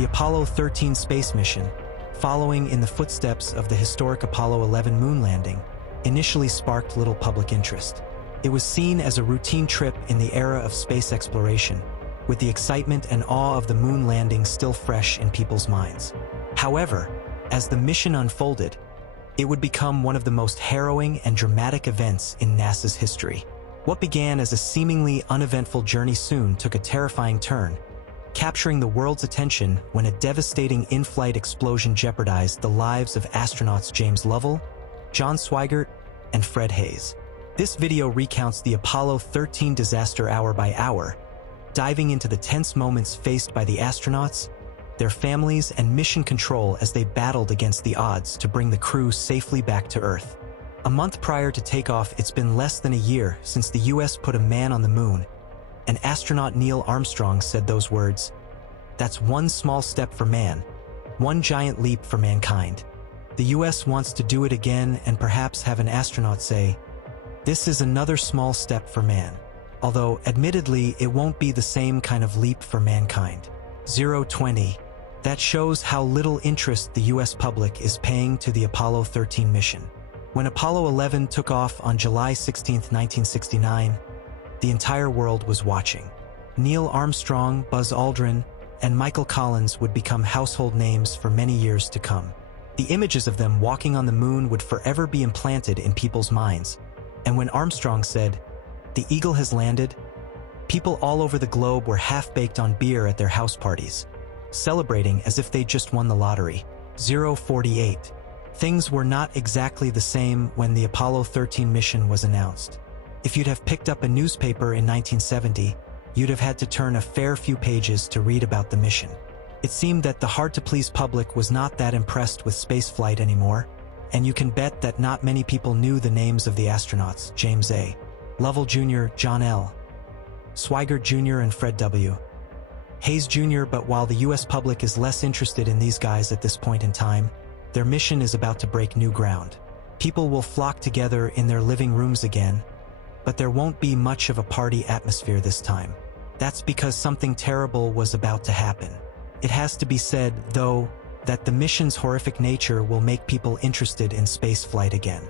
The Apollo 13 space mission, following in the footsteps of the historic Apollo 11 moon landing, initially sparked little public interest. It was seen as a routine trip in the era of space exploration, with the excitement and awe of the moon landing still fresh in people's minds. However, as the mission unfolded, it would become one of the most harrowing and dramatic events in NASA's history. What began as a seemingly uneventful journey soon took a terrifying turn, capturing the world's attention when a devastating in-flight explosion jeopardized the lives of astronauts James Lovell, John Swigert, and Fred Haise. This video recounts the Apollo 13 disaster hour by hour, diving into the tense moments faced by the astronauts, their families, and mission control as they battled against the odds to bring the crew safely back to Earth. A month prior to takeoff, it's been less than a year since the US put a man on the moon, and astronaut Neil Armstrong said those words, "That's one small step for man, one giant leap for mankind." The US wants to do it again and perhaps have an astronaut say, "This is another small step for man." Although, admittedly, it won't be the same kind of leap for mankind. 020. That shows how little interest the US public is paying to the Apollo 13 mission. When Apollo 11 took off on July 16, 1969, the entire world was watching. Neil Armstrong, Buzz Aldrin, and Michael Collins would become household names for many years to come. The images of them walking on the moon would forever be implanted in people's minds. And when Armstrong said, "The Eagle has landed," people all over the globe were half-baked on beer at their house parties, celebrating as if they'd just won the lottery. 048. Things were not exactly the same when the Apollo 13 mission was announced. If you'd have picked up a newspaper in 1970, you'd have had to turn a fair few pages to read about the mission. It seemed that the hard-to-please public was not that impressed with spaceflight anymore, and you can bet that not many people knew the names of the astronauts: James A. Lovell Jr., John L. Swigert Jr., and Fred W. Haise Jr. But while the US public is less interested in these guys at this point in time, their mission is about to break new ground. People will flock together in their living rooms again, but there won't be much of a party atmosphere this time. That's because something terrible was about to happen. It has to be said, though, that the mission's horrific nature will make people interested in spaceflight again.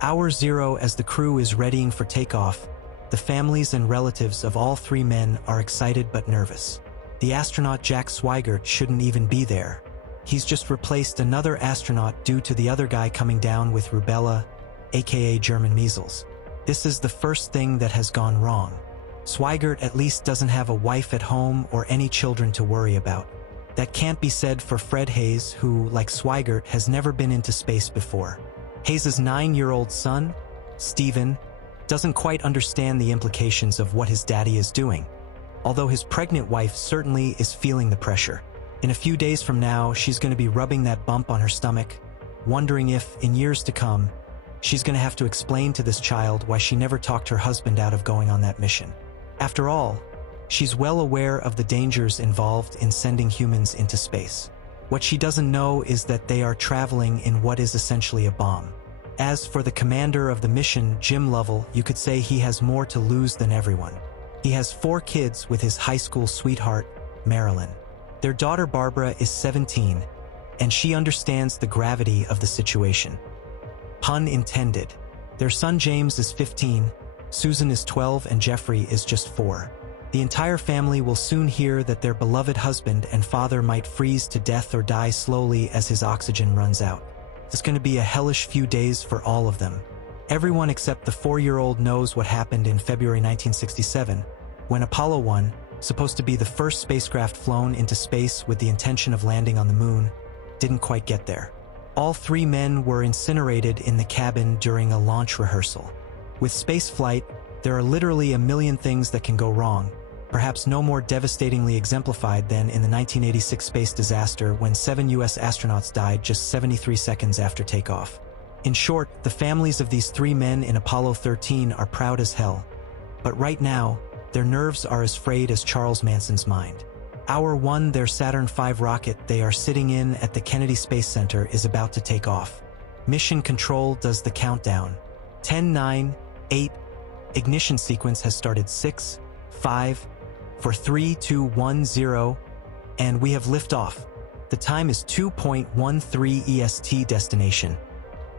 Hour 0, as the crew is readying for takeoff, the families and relatives of all three men are excited but nervous. The astronaut Jack Swigert shouldn't even be there. He's just replaced another astronaut due to the other guy coming down with rubella, aka German measles. This is the first thing that has gone wrong. Swigert at least doesn't have a wife at home or any children to worry about. That can't be said for Fred Haise, who, like Swigert, has never been into space before. Haise's 9-year-old son, Stephen, doesn't quite understand the implications of what his daddy is doing, although his pregnant wife certainly is feeling the pressure. In a few days from now, she's going to be rubbing that bump on her stomach, wondering if, in years to come, she's going to have to explain to this child why she never talked her husband out of going on that mission. After all, she's well aware of the dangers involved in sending humans into space. What she doesn't know is that they are traveling in what is essentially a bomb. As for the commander of the mission, Jim Lovell, you could say he has more to lose than everyone. He has 4 kids with his high school sweetheart, Marilyn. Their daughter Barbara is 17, and she understands the gravity of the situation. Pun intended. Their son James is 15, Susan is 12, and Jeffrey is just 4. The entire family will soon hear that their beloved husband and father might freeze to death or die slowly as his oxygen runs out. It's going to be a hellish few days for all of them. Everyone except the 4-year-old knows what happened in February 1967, when Apollo 1, supposed to be the first spacecraft flown into space with the intention of landing on the moon, didn't quite get there. All 3 men were incinerated in the cabin during a launch rehearsal. With spaceflight, there are literally a million things that can go wrong, perhaps no more devastatingly exemplified than in the 1986 space disaster when 7 US astronauts died just 73 seconds after takeoff. In short, the families of these 3 men in Apollo 13 are proud as hell. But right now, their nerves are as frayed as Charles Manson's mind. Hour 1, their Saturn V rocket they are sitting in at the Kennedy Space Center is about to take off. Mission Control does the countdown. 10, 9, 8, ignition sequence has started. 6, 5, 4, 3, 2, 1, 0, and we have liftoff. The time is 2:13 EST. Destination: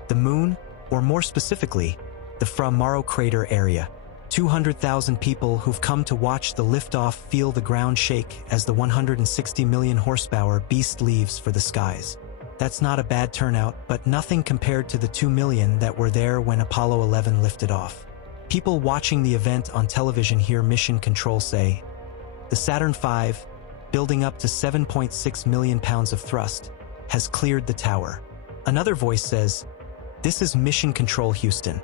the moon, or more specifically, the Fra Mauro crater area. 200,000 people who've come to watch the liftoff feel the ground shake as the 160 million horsepower beast leaves for the skies. That's not a bad turnout, but nothing compared to the 2 million that were there when Apollo 11 lifted off. People watching the event on television hear Mission Control say, "The Saturn V, building up to 7.6 million pounds of thrust, has cleared the tower." Another voice says, "This is Mission Control Houston.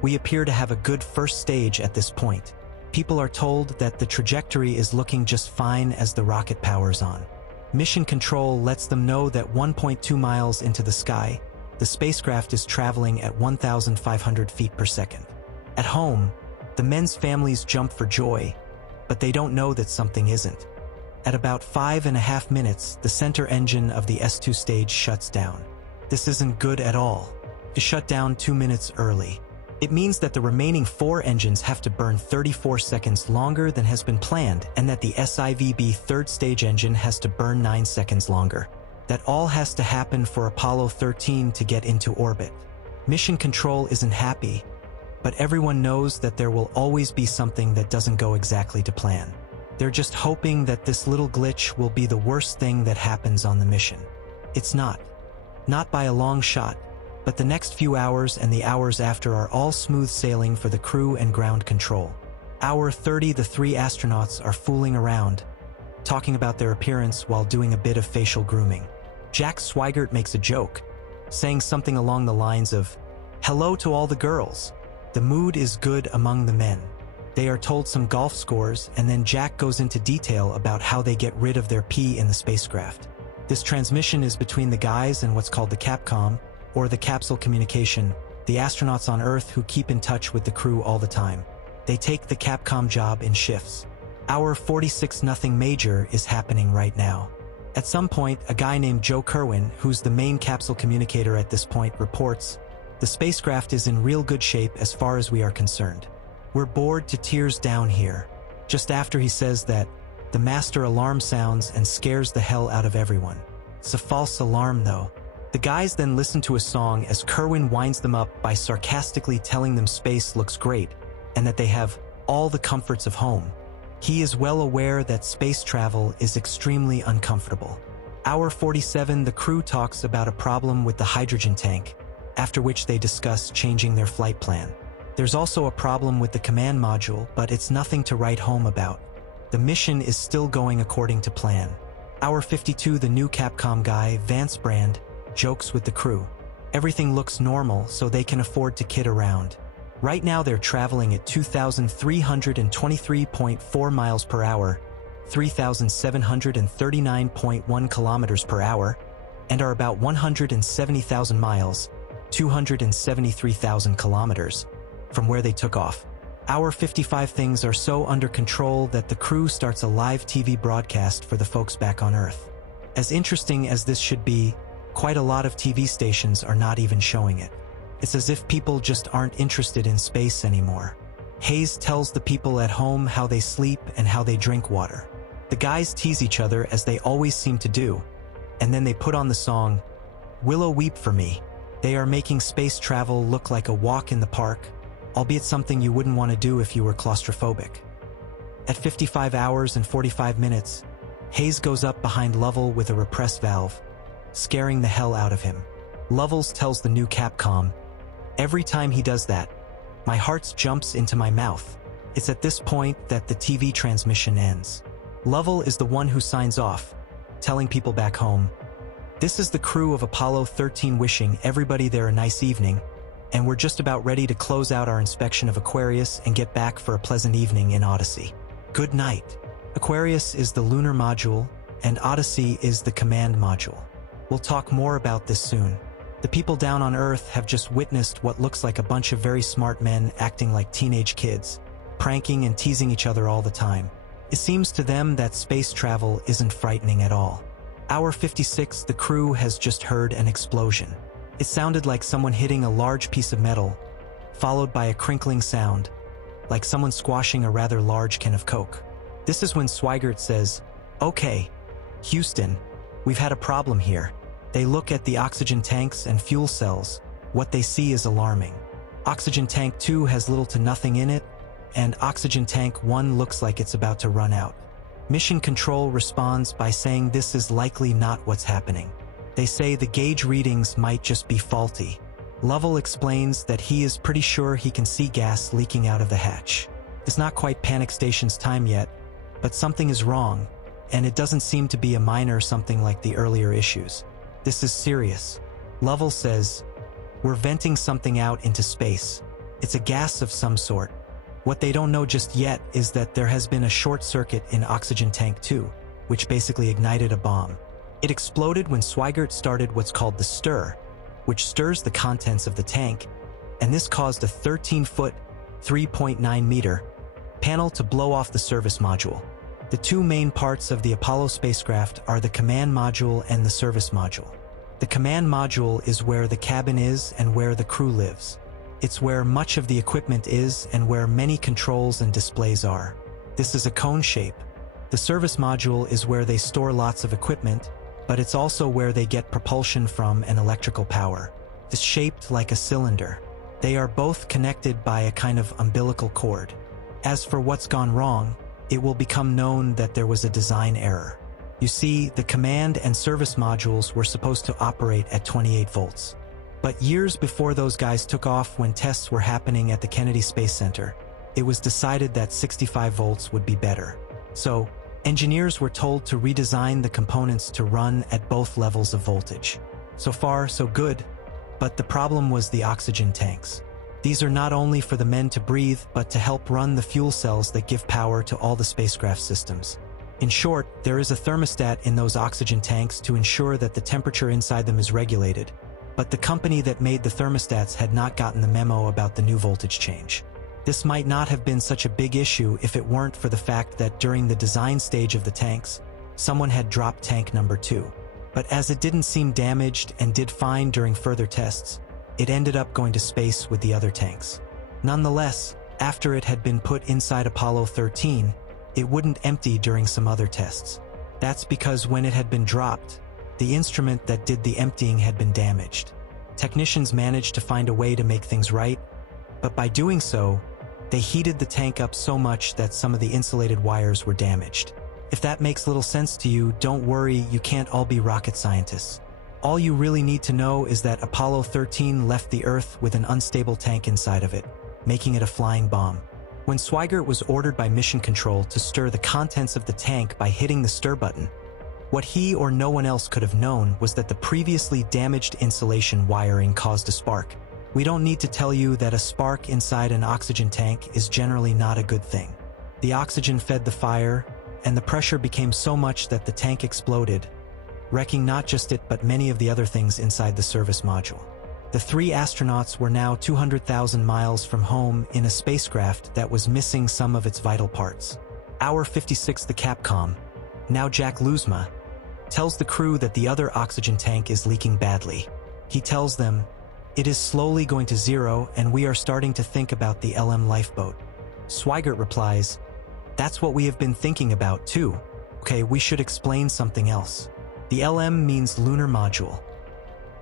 We appear to have a good first stage at this point." People are told that the trajectory is looking just fine as the rocket powers on. Mission Control lets them know that 1.2 miles into the sky, the spacecraft is traveling at 1,500 feet per second. At home, the men's families jump for joy, but they don't know that something isn't. At about 5.5 minutes, the center engine of the S2 stage shuts down. This isn't good at all. It shut down 2 minutes early. It means that the remaining 4 engines have to burn 34 seconds longer than has been planned, and that the SIVB third stage engine has to burn 9 seconds longer. That all has to happen for Apollo 13 to get into orbit. Mission Control isn't happy, but everyone knows that there will always be something that doesn't go exactly to plan. They're just hoping that this little glitch will be the worst thing that happens on the mission. It's not. Not by a long shot. But the next few hours and the hours after are all smooth sailing for the crew and ground control. Hour 30, the 3 astronauts are fooling around, talking about their appearance while doing a bit of facial grooming. Jack Swigert makes a joke, saying something along the lines of, "Hello to all the girls. The mood is good among the men." They are told some golf scores, and then Jack goes into detail about how they get rid of their pee in the spacecraft. This transmission is between the guys and what's called the Capcom, or the capsule communication, the astronauts on Earth who keep in touch with the crew all the time. They take the Capcom job in shifts. Hour 46, nothing major is happening right now. At some point, a guy named Joe Kerwin, who's the main capsule communicator at this point, reports, "The spacecraft is in real good shape as far as we are concerned. We're bored to tears down here." Just after he says that, the master alarm sounds and scares the hell out of everyone. It's a false alarm though. The guys then listen to a song as Kerwin winds them up by sarcastically telling them space looks great and that they have all the comforts of home. He is well aware that space travel is extremely uncomfortable. Hour 47, the crew talks about a problem with the hydrogen tank, after which they discuss changing their flight plan. There's also a problem with the command module, but it's nothing to write home about. The mission is still going according to plan. Hour 52, the new Capcom guy, Vance Brand, jokes with the crew. Everything looks normal, so they can afford to kid around. Right now they're traveling at 2,323.4 miles per hour, 3,739.1 kilometers per hour, and are about 170,000 miles, 273,000 kilometers, from where they took off. Hour 55, things are so under control that the crew starts a live TV broadcast for the folks back on Earth. As interesting as this should be, quite a lot of TV stations are not even showing it. It's as if people just aren't interested in space anymore. Hayes tells the people at home how they sleep and how they drink water. The guys tease each other as they always seem to do, and then they put on the song, "Willow Weep for Me." They are making space travel look like a walk in the park, albeit something you wouldn't want to do if you were claustrophobic. At 55 hours and 45 minutes, Hayes goes up behind Lovell with a repress valve, scaring the hell out of him. Lovells tells the new Capcom, "Every time he does that, my heart jumps into my mouth." It's at this point that the TV transmission ends. Lovell is the one who signs off, telling people back home, "This is the crew of Apollo 13 wishing everybody there a nice evening, and we're just about ready to close out our inspection of Aquarius and get back for a pleasant evening in Odyssey. Good night." Aquarius is the lunar module, and Odyssey is the command module. We'll talk more about this soon. The people down on Earth have just witnessed what looks like a bunch of very smart men acting like teenage kids, pranking and teasing each other all the time. It seems to them that space travel isn't frightening at all. Hour 56, the crew has just heard an explosion. It sounded like someone hitting a large piece of metal, followed by a crinkling sound, like someone squashing a rather large can of Coke. This is when Swigert says, "Okay, Houston, We've had a problem here. They look at the oxygen tanks and fuel cells. What they see is alarming. Oxygen tank 2 has little to nothing in it, and oxygen tank 1 looks like it's about to run out. Mission Control responds by saying this is likely not what's happening. They say the gauge readings might just be faulty. Lovell explains that he is pretty sure he can see gas leaking out of the hatch. It's not quite panic station's time yet, but something is wrong, and it doesn't seem to be a minor something like the earlier issues. This is serious. Lovell says, "We're venting something out into space. It's a gas of some sort. What they don't know just yet is that there has been a short circuit in oxygen tank 2, which basically ignited a bomb. It exploded when Swigert started what's called the stir, which stirs the contents of the tank, and this caused a 13-foot, 3.9-meter panel to blow off the service module. The two main parts of the Apollo spacecraft are the command module and the service module. The command module is where the cabin is and where the crew lives. It's where much of the equipment is and where many controls and displays are. This is a cone shape. The service module is where they store lots of equipment, but it's also where they get propulsion from and electrical power. It's shaped like a cylinder. They are both connected by a kind of umbilical cord. As for what's gone wrong, it will become known that there was a design error. You see, the command and service modules were supposed to operate at 28 volts. But years before those guys took off, when tests were happening at the Kennedy Space Center, it was decided that 65 volts would be better. So, engineers were told to redesign the components to run at both levels of voltage. So far, so good, but the problem was the oxygen tanks. These are not only for the men to breathe, but to help run the fuel cells that give power to all the spacecraft systems. In short, there is a thermostat in those oxygen tanks to ensure that the temperature inside them is regulated, but the company that made the thermostats had not gotten the memo about the new voltage change. This might not have been such a big issue if it weren't for the fact that during the design stage of the tanks, someone had dropped tank number 2. But as it didn't seem damaged and did fine during further tests, it ended up going to space with the other tanks. Nonetheless, after it had been put inside Apollo 13, it wouldn't empty during some other tests. That's because when it had been dropped, the instrument that did the emptying had been damaged. Technicians managed to find a way to make things right, but by doing so, they heated the tank up so much that some of the insulated wires were damaged. If that makes little sense to you, don't worry, you can't all be rocket scientists. All you really need to know is that Apollo 13 left the Earth with an unstable tank inside of it, making it a flying bomb. When Swigert was ordered by Mission Control to stir the contents of the tank by hitting the stir button, what he or no one else could have known was that the previously damaged insulation wiring caused a spark. We don't need to tell you that a spark inside an oxygen tank is generally not a good thing. The oxygen fed the fire, and the pressure became so much that the tank exploded, wrecking not just it but many of the other things inside the service module. The 3 astronauts were now 200,000 miles from home in a spacecraft that was missing some of its vital parts. Hour 56, the Capcom, now Jack Luzma, tells the crew that the other oxygen tank is leaking badly. He tells them, "It is slowly going to zero and we are starting to think about the LM lifeboat." Swigert replies, "That's what we have been thinking about too. Okay, we should explain something else. The LM means lunar module.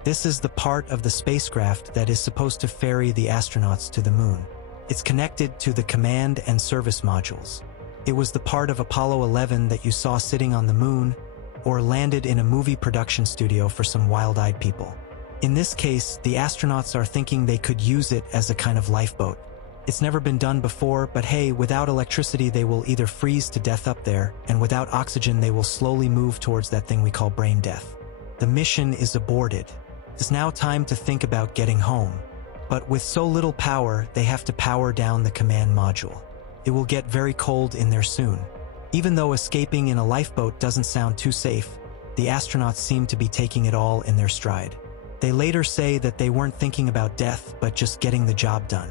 This is the part of the spacecraft that is supposed to ferry the astronauts to the moon. It's connected to the command and service modules. It was the part of Apollo 11 that you saw sitting on the moon, or landed in a movie production studio for some wild-eyed people. In this case, the astronauts are thinking they could use it as a kind of lifeboat. It's never been done before, but hey, without electricity they will either freeze to death up there, and without oxygen they will slowly move towards that thing we call brain death. The mission is aborted. It's now time to think about getting home. But with so little power, they have to power down the command module. It will get very cold in there soon. Even though escaping in a lifeboat doesn't sound too safe, the astronauts seem to be taking it all in their stride. They later say that they weren't thinking about death, but just getting the job done.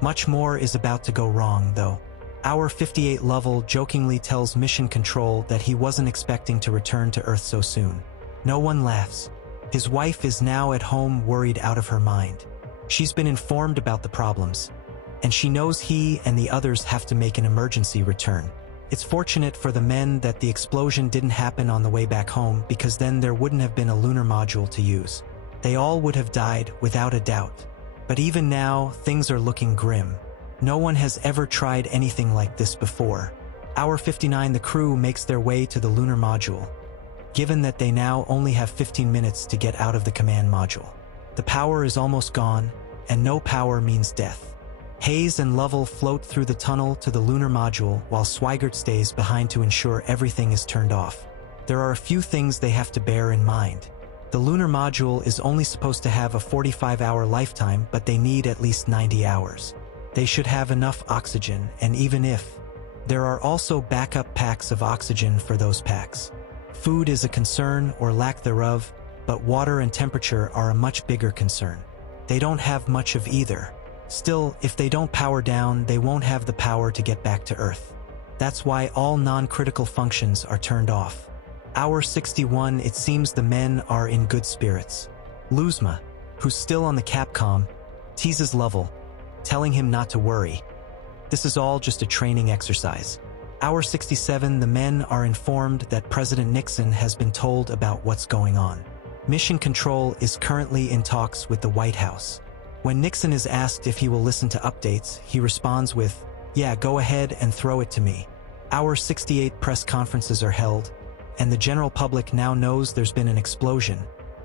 Much more is about to go wrong, though. Hour 58, Lovell jokingly tells Mission Control that he wasn't expecting to return to Earth so soon. No one laughs. His wife is now at home worried out of her mind. She's been informed about the problems, and she knows he and the others have to make an emergency return. It's fortunate for the men that the explosion didn't happen on the way back home, because then there wouldn't have been a lunar module to use. They all would have died without a doubt. But even now, things are looking grim. No one has ever tried anything like this before. Hour 59, the crew makes their way to the lunar module, given that they now only have 15 minutes to get out of the command module. The power is almost gone, and no power means death. Hayes and Lovell float through the tunnel to the lunar module while Swigert stays behind to ensure everything is turned off. There are a few things they have to bear in mind. The lunar module is only supposed to have a 45-hour lifetime, but they need at least 90 hours. They should have enough oxygen, and even if, there are also backup packs of oxygen for those packs. Food is a concern, or lack thereof, but water and temperature are a much bigger concern. They don't have much of either. Still, if they don't power down, they won't have the power to get back to Earth. That's why all non-critical functions are turned off. Hour 61, it seems the men are in good spirits. Luzma, who's still on the Capcom, teases Lovell, telling him not to worry. This is all just a training exercise. Hour 67, the men are informed that President Nixon has been told about what's going on. Mission Control is currently in talks with the White House. When Nixon is asked if he will listen to updates, he responds with, "Yeah, go ahead and throw it to me." Hour 68, press conferences are held, and the general public now knows there's been an explosion,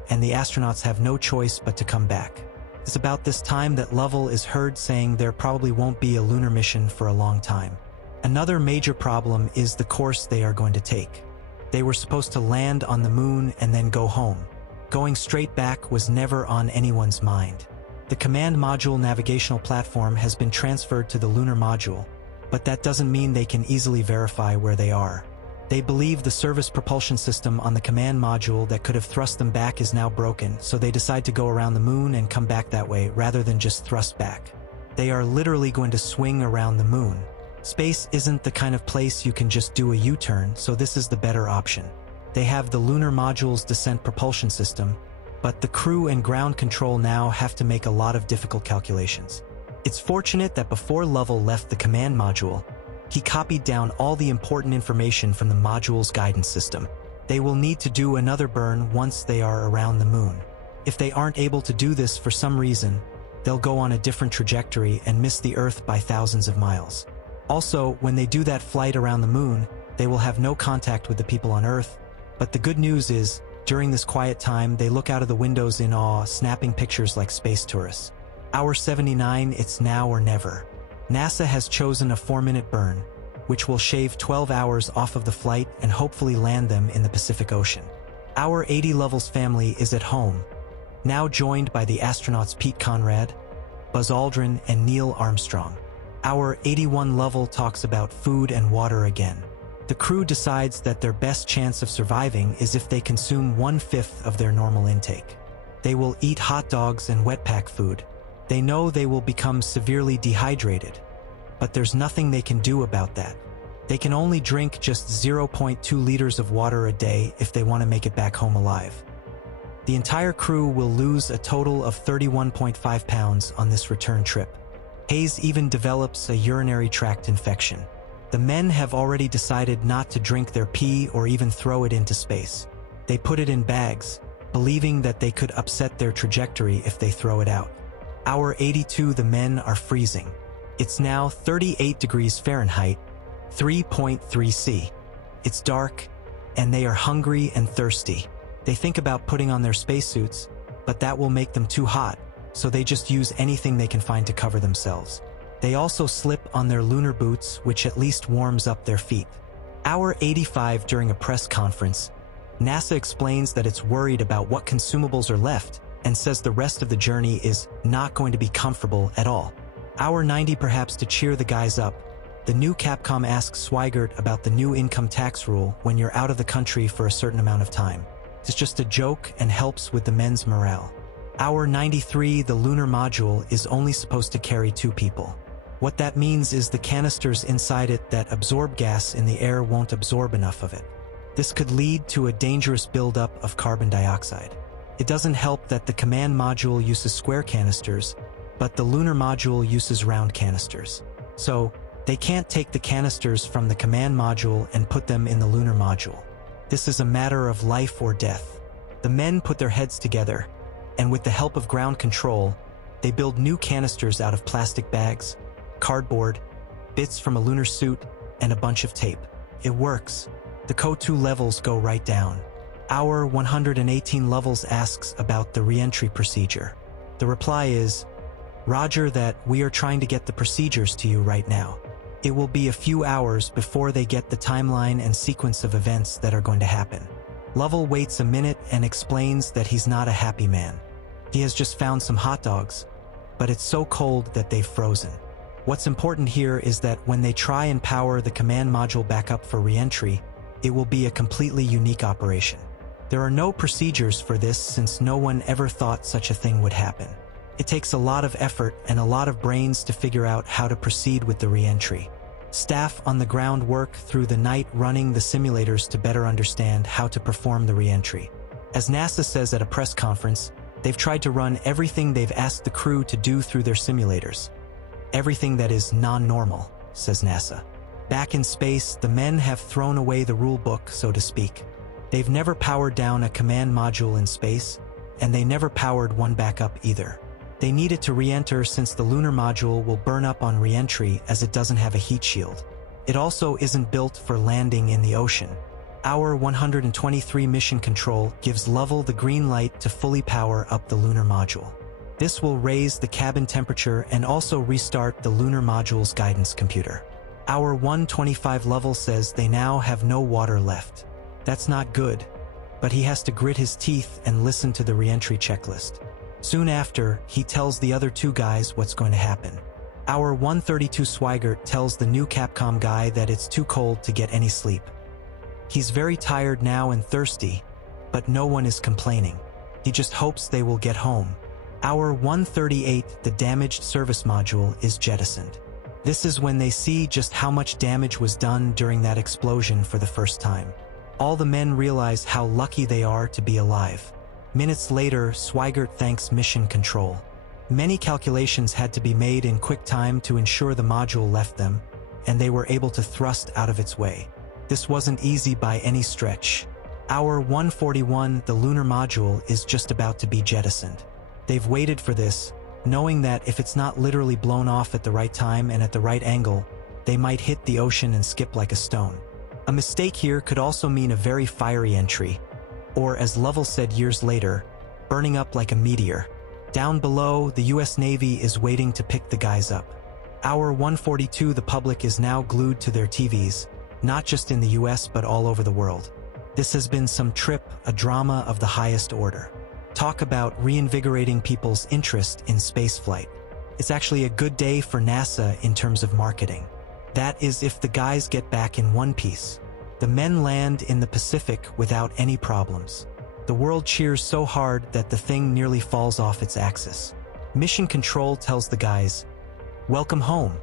and the astronauts have no choice but to come back. It's about this time that Lovell is heard saying there probably won't be a lunar mission for a long time. Another major problem is the course they are going to take. They were supposed to land on the moon and then go home. Going straight back was never on anyone's mind. The command module navigational platform has been transferred to the lunar module, but that doesn't mean they can easily verify where they are. They believe the service propulsion system on the command module that could have thrust them back is now broken, so they decide to go around the moon and come back that way rather than just thrust back. They are literally going to swing around the moon. Space isn't the kind of place you can just do a U-turn, so this is the better option. They have the lunar module's descent propulsion system, but the crew and ground control now have to make a lot of difficult calculations. It's fortunate that before Lovell left the command module, he copied down all the important information from the module's guidance system. They will need to do another burn once they are around the moon. If they aren't able to do this for some reason, they'll go on a different trajectory and miss the Earth by thousands of miles. Also, when they do that flight around the moon, they will have no contact with the people on Earth. But the good news is, during this quiet time, they look out of the windows in awe, snapping pictures like space tourists. Hour 79, it's now or never. NASA has chosen a 4-minute burn, which will shave 12 hours off of the flight and hopefully land them in the Pacific Ocean. Hour 80, Lovell's family is at home, now joined by the astronauts Pete Conrad, Buzz Aldrin, and Neil Armstrong. Hour 81, Lovell talks about food and water again. The crew decides that their best chance of surviving is if they consume 1/5 of their normal intake. They will eat hot dogs and wet pack food. They know they will become severely dehydrated, but there's nothing they can do about that. They can only drink just 0.2 liters of water a day if they want to make it back home alive. The entire crew will lose a total of 31.5 pounds on this return trip. Hayes even develops a urinary tract infection. The men have already decided not to drink their pee or even throw it into space. They put it in bags, believing that they could upset their trajectory if they throw it out. Hour 82, the men are freezing. It's now 38 degrees Fahrenheit, 3.3 C. It's dark, and they are hungry and thirsty. They think about putting on their spacesuits, but that will make them too hot, so they just use anything they can find to cover themselves. They also slip on their lunar boots, which at least warms up their feet. Hour 85, during a press conference, NASA explains that it's worried about what consumables are left and says the rest of the journey is not going to be comfortable at all. Hour 90, perhaps to cheer the guys up, the new Capcom asks Swigert about the new income tax rule when you're out of the country for a certain amount of time. It's just a joke and helps with the men's morale. Hour 93, the lunar module is only supposed to carry 2 people. What that means is the canisters inside it that absorb gas in the air won't absorb enough of it. This could lead to a dangerous buildup of carbon dioxide. It doesn't help that the command module uses square canisters, but the lunar module uses round canisters. So, They can't take the canisters from the command module and put them in the lunar module. This is a matter of life or death. The men put their heads together, and with the help of ground control, they build new canisters out of plastic bags, cardboard, bits from a lunar suit, and a bunch of tape. It works. The CO2 levels go right down. Our 118 levels asks about the re-entry procedure. The reply is, "Roger that, we are trying to get the procedures to you right now. It will be a few hours before they get the timeline and sequence of events that are going to happen." Lovell waits a minute and explains that he's not a happy man. He has just found some hot dogs, but it's so cold that they've frozen. What's important here is that when they try and power the command module back up for re-entry, it will be a completely unique operation. There are no procedures for this since no one ever thought such a thing would happen. It takes a lot of effort and a lot of brains to figure out how to proceed with the re-entry. Staff on the ground work through the night running the simulators to better understand how to perform the re-entry. As NASA says at a press conference, they've tried to run everything they've asked the crew to do through their simulators. Everything that is non-normal, says NASA. Back in space, the men have thrown away the rule book, so to speak. They've never powered down a command module in space, and they never powered one back up either. They needed to re-enter since the lunar module will burn up on re-entry as it doesn't have a heat shield. It also isn't built for landing in the ocean. Our 123 mission control gives Lovell the green light to fully power up the lunar module. This will raise the cabin temperature and also restart the lunar module's guidance computer. Our 125 Lovell says they now have no water left. That's not good, but he has to grit his teeth and listen to the re-entry checklist. Soon after, he tells the other two guys what's going to happen. Our 132 Swigert tells the new Capcom guy that it's too cold to get any sleep. He's very tired now and thirsty, but no one is complaining. He just hopes they will get home. Our 138, the damaged service module, is jettisoned. This is when they see just how much damage was done during that explosion for the first time. All the men realize how lucky they are to be alive. Minutes later, Swigert thanks Mission Control. Many calculations had to be made in quick time to ensure the module left them, and they were able to thrust out of its way. This wasn't easy by any stretch. Our 141, the lunar module, is just about to be jettisoned. They've waited for this, knowing that if it's not literally blown off at the right time and at the right angle, they might hit the ocean and skip like a stone. A mistake here could also mean a very fiery entry, or as Lovell said years later, burning up like a meteor. Down below, the US Navy is waiting to pick the guys up. Our 142, the public is now glued to their TVs, not just in the US but all over the world. This has been some trip, a drama of the highest order. Talk about reinvigorating people's interest in spaceflight. It's actually a good day for NASA in terms of marketing. That is if the guys get back in one piece. The men land in the Pacific without any problems. The world cheers so hard that the thing nearly falls off its axis. Mission Control tells the guys, "Welcome home."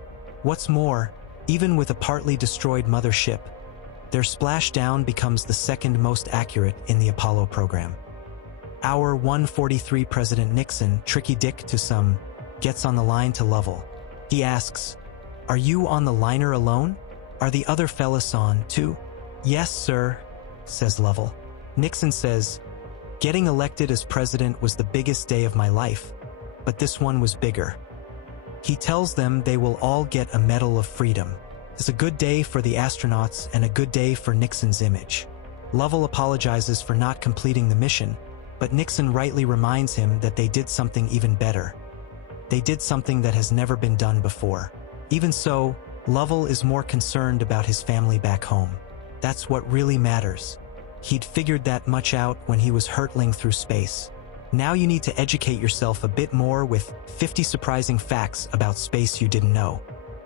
What's more, even with a partly destroyed mothership, their splashdown becomes the second most accurate in the Apollo program. Our 143 President Nixon, Tricky Dick to some, gets on the line to Lovell. He asks, "Are you on the liner alone? Are the other fellas on, too?" "Yes, sir," says Lovell. Nixon says, "Getting elected as president was the biggest day of my life, but this one was bigger." He tells them they will all get a Medal of Freedom. It's a good day for the astronauts and a good day for Nixon's image. Lovell apologizes for not completing the mission, but Nixon rightly reminds him that they did something even better. They did something that has never been done before. Even so, Lovell is more concerned about his family back home. That's what really matters. He'd figured that much out when he was hurtling through space. Now you need to educate yourself a bit more with 50 surprising facts about space you didn't know.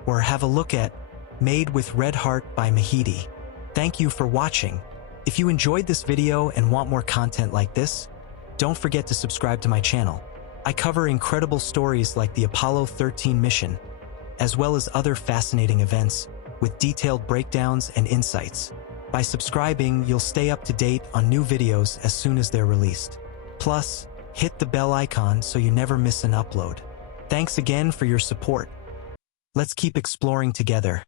Or have a look at Made with Red Heart by Mahidi. Thank you for watching. If you enjoyed this video and want more content like this, don't forget to subscribe to my channel. I cover incredible stories like the Apollo 13 mission, as well as other fascinating events with detailed breakdowns and insights. By subscribing, you'll stay up to date on new videos as soon as they're released. Plus, hit the bell icon so you never miss an upload. Thanks again for your support. Let's keep exploring together.